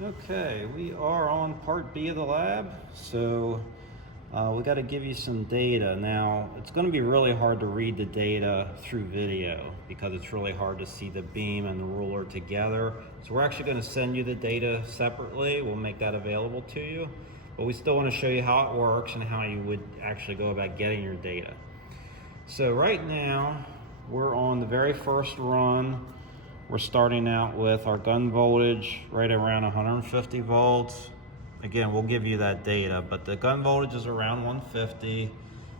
Okay, we are on part B of the lab. So we got to give you some data. Now, it's going to be really hard to read the data through video because it's really hard to see the beam and the ruler together. So we're actually going to send you the data separately. We'll make that available to you. But we still want to show you how it works and how you would actually go about getting your data. So right now, we're on the very first run. We're starting out with our gun voltage right around 150 volts. Again, we'll give you that data, but the gun voltage is around 150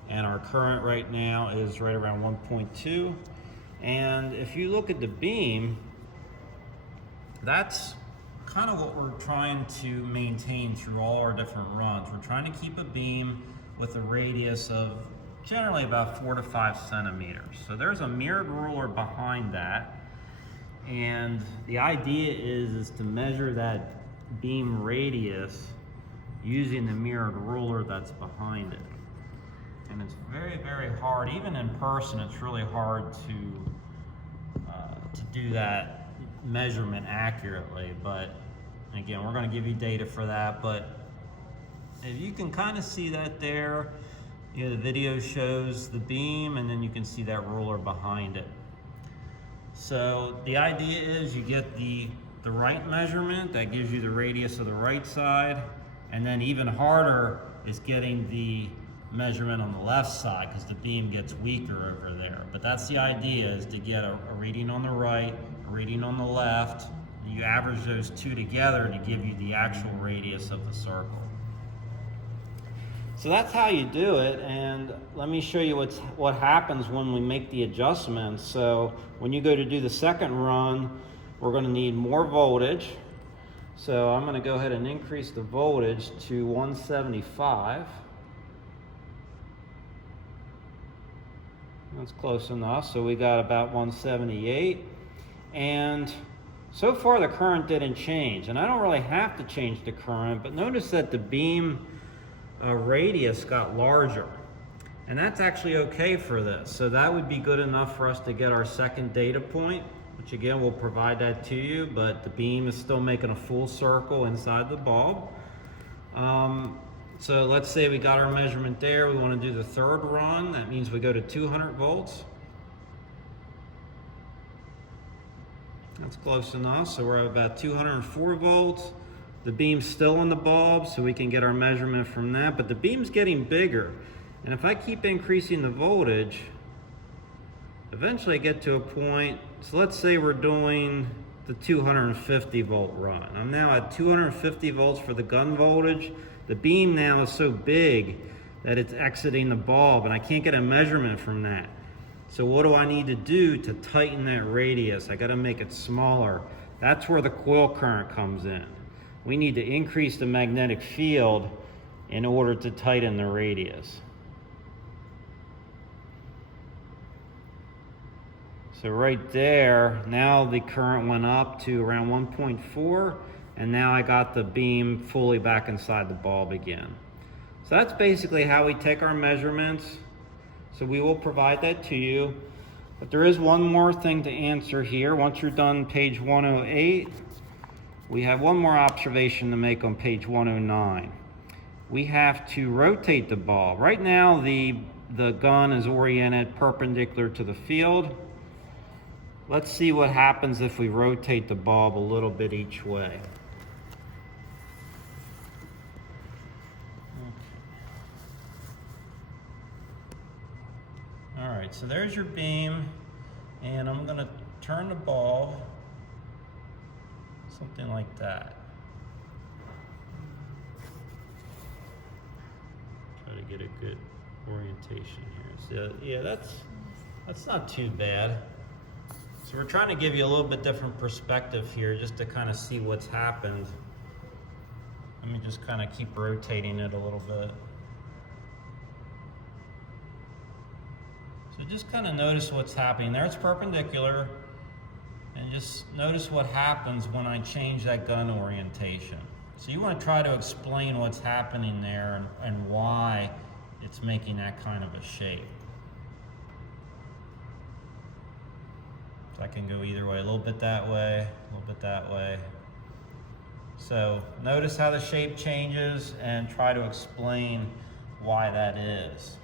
and our current right now is right around 1.2. And if you look at the beam, that's kind of what we're trying to maintain through all our different runs. We're trying to keep a beam with a radius of generally about 4 to 5 centimeters. So there's a mirrored ruler behind that. And the idea is to measure that beam radius using the mirrored ruler that's behind it. And it's very, very hard, even in person, it's really hard to do that measurement accurately. But again, we're going to give you data for that. But if you can kind of see that there, you know, the video shows the beam and then you can see that ruler behind it. So the idea is you get the right measurement, that gives you the radius of the right side, and then even harder is getting the measurement on the left side because the beam gets weaker over there. But that's the idea, is to get a reading on the right, a reading on the left. You average those two together to give you the actual radius of the circle. So that's how you do it, and let me show you what happens when we make the adjustments. So when you go to do the second run, we're going to need more voltage. So I'm going to go ahead and increase the voltage to 175. That's close enough. So we got about 178. And so far the current didn't change, and I don't really have to change the current, but notice that the beam radius got larger, and that's actually okay for this. So that would be good enough for us to get our second data point, which again we'll provide that to you, but the beam is still making a full circle inside the bulb. So let's say we got our measurement there. We want to do the third run. That means we go to 200 volts. That's close enough. So we're at about 204 volts. The beam's still in the bulb, so we can get our measurement from that, but the beam's getting bigger. And if I keep increasing the voltage, eventually I get to a point, so let's say we're doing the 250 volt run. I'm now at 250 volts for the gun voltage. The beam now is so big that it's exiting the bulb, and I can't get a measurement from that. So what do I need to do to tighten that radius? I gotta make it smaller. That's where the coil current comes in. We need to increase the magnetic field in order to tighten the radius. So right there, now the current went up to around 1.4, and now I got the beam fully back inside the bulb again. So that's basically how we take our measurements. So we will provide that to you. But there is one more thing to answer here. Once you're done page 108, we have one more observation to make on page 109. We have to rotate the bulb. Right now, the gun is oriented perpendicular to the field. Let's see what happens if we rotate the bulb a little bit each way. Okay. All right, so there's your beam, and I'm gonna turn the bulb something like that. Try to get a good orientation here. So yeah, that's not too bad. So we're trying to give you a little bit different perspective here just to kind of see what's happened. Let me just kind of keep rotating it a little bit. So just kind of notice what's happening. There it's perpendicular. And just notice what happens when I change that gun orientation. So you want to try to explain what's happening there and why it's making that kind of a shape. So I can go either way, a little bit that way, a little bit that way. So notice how the shape changes and try to explain why that is.